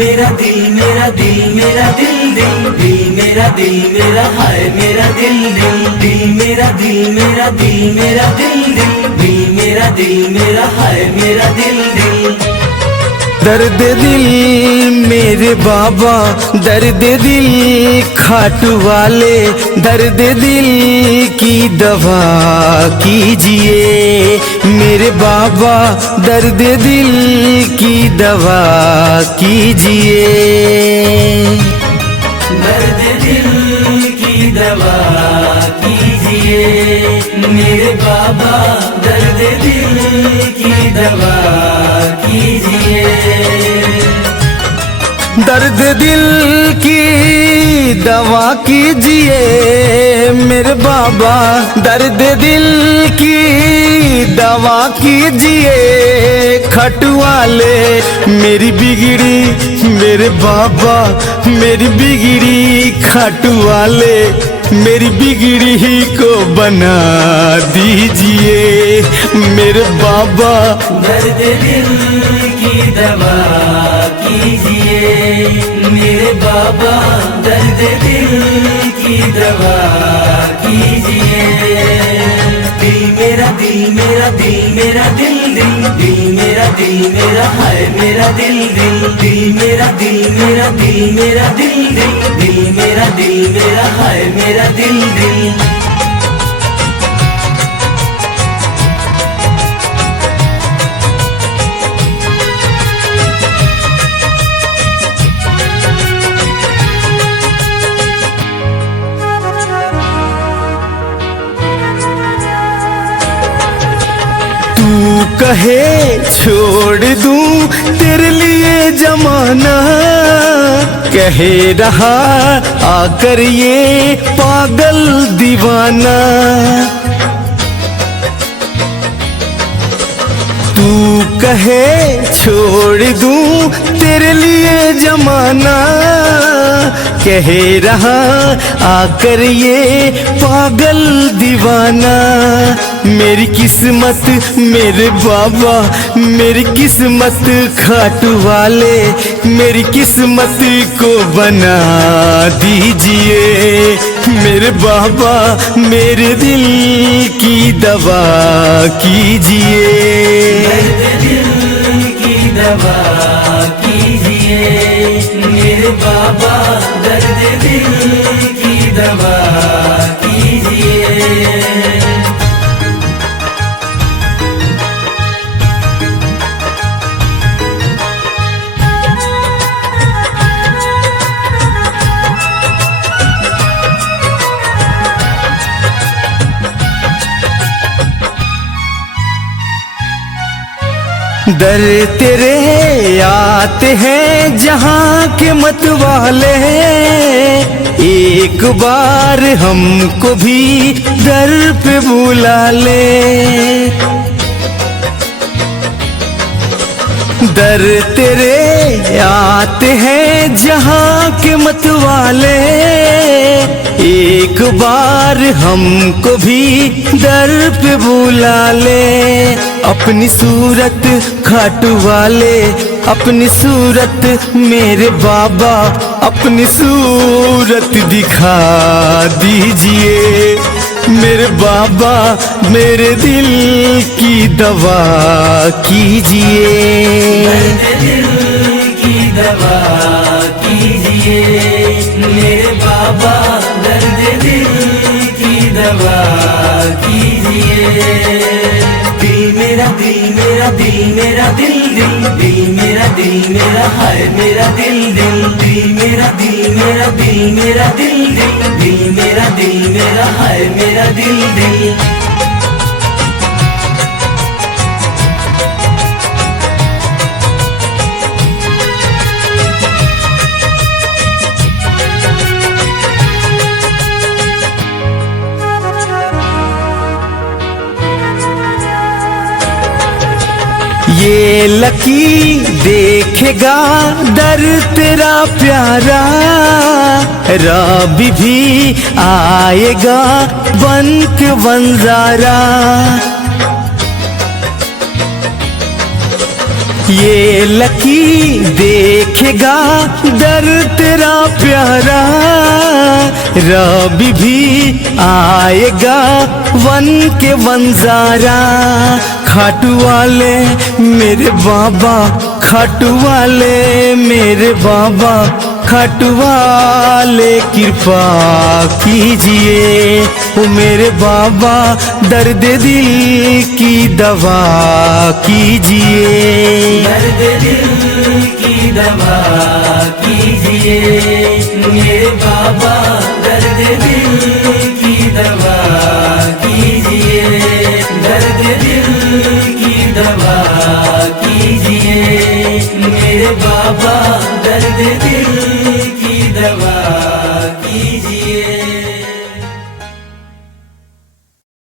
मेरा दिल मेरा दिल मेरा दिल दिल दिल मेरा दिल मेरा हाय मेरा दिल दिल दिल मेरा दिल मेरा दिल मेरा दिल दिल दिल मेरा दिल मेरा हाय मेरा दिल दिल। दर्द दिल मेरे बाबा, दर्द दिल खाटू वाले, दर्द दिल की दवा कीजिए मेरे बाबा, दर्द दिल की दवा कीजिए। दर्द दिल की दवा कीजिए मेरे बाबा, दर्द दिल की दवा कीजिए। दर्द दिल की दवा कीजिए मेरे बाबा, दर्द दिल की दवा कीजिए। खटवाले मेरी बिगड़ी मेरे बाबा, मेरी बिगड़ी खटवाले मेरी बिगड़ी ही को बना दीजिए मेरे बाबा। दर्द दिल की दवा कीजिए मेरे बाबा, दर्द दिल की दवा कीजिए। दिल मेरा दिल मेरा दिल मेरा दिल दिल दिल मेरा दिल मेरा हाय मेरा दिल दिल दिल मेरा दिल मेरा दिल मेरा दिल दिल दिल मेरा दिल मेरा हाय मेरा दिल दिल। कहे छोड़ दूं तेरे लिए जमाना, कहे रहा आकर ये पागल दीवाना। तू कहे छोड़ दूं तेरे लिए जमाना, कहे रहा आकर ये पागल दीवाना। मेरी किस्मत मेरे बाबा, मेरी किस्मत खाटू वाले, मेरी किस्मत को बना दीजिए मेरे बाबा, मेरे दिल की दवा कीजिए। दर्द दिल की दवा कीजिए मेरे बाबा, दर्द दिल की दवा कीजिए। दर तेरे आते हैं जहाँ के मत वाले, एक बार हमको भी दर पे बुला ले। दर तेरे आते हैं जहाँ के मत वाले, एक बार हमको भी दर पे बुला ले। अपनी सूरत खाटू वाले, अपनी सूरत मेरे बाबा, अपनी सूरत दिखा दीजिए मेरे बाबा, मेरे दिल की दवा कीजिए। दर्द दिल की दवा कीजिए मेरे बाबा, दर्द दिल की दवा कीजिए। दिल मेरा दिल मेरा दिल मेरा दिल दिल दिल मेरा दिल मेरा हाय मेरा दिल दिल दिल मेरा दिल मेरा दिल मेरा दिल दिल दिल मेरा दिल मेरा हाय मेरा दिल दिल। ये लकी देखेगा दर तेरा प्यारा, रब भी आएगा बन के बंजारा। ये लकी देखेगा दर तेरा प्यारा, रबी भी आएगा वन के वंजारा। खाटू वाले मेरे बाबा, खाटू वाले मेरे बाबा, खाटू वाले कृपा कीजिए। ओ मेरे बाबा दर्द दिल की दवा कीजिए। दर्द दिल की दवा कीजिए, मेरे बाबा दर्द दिल की दवा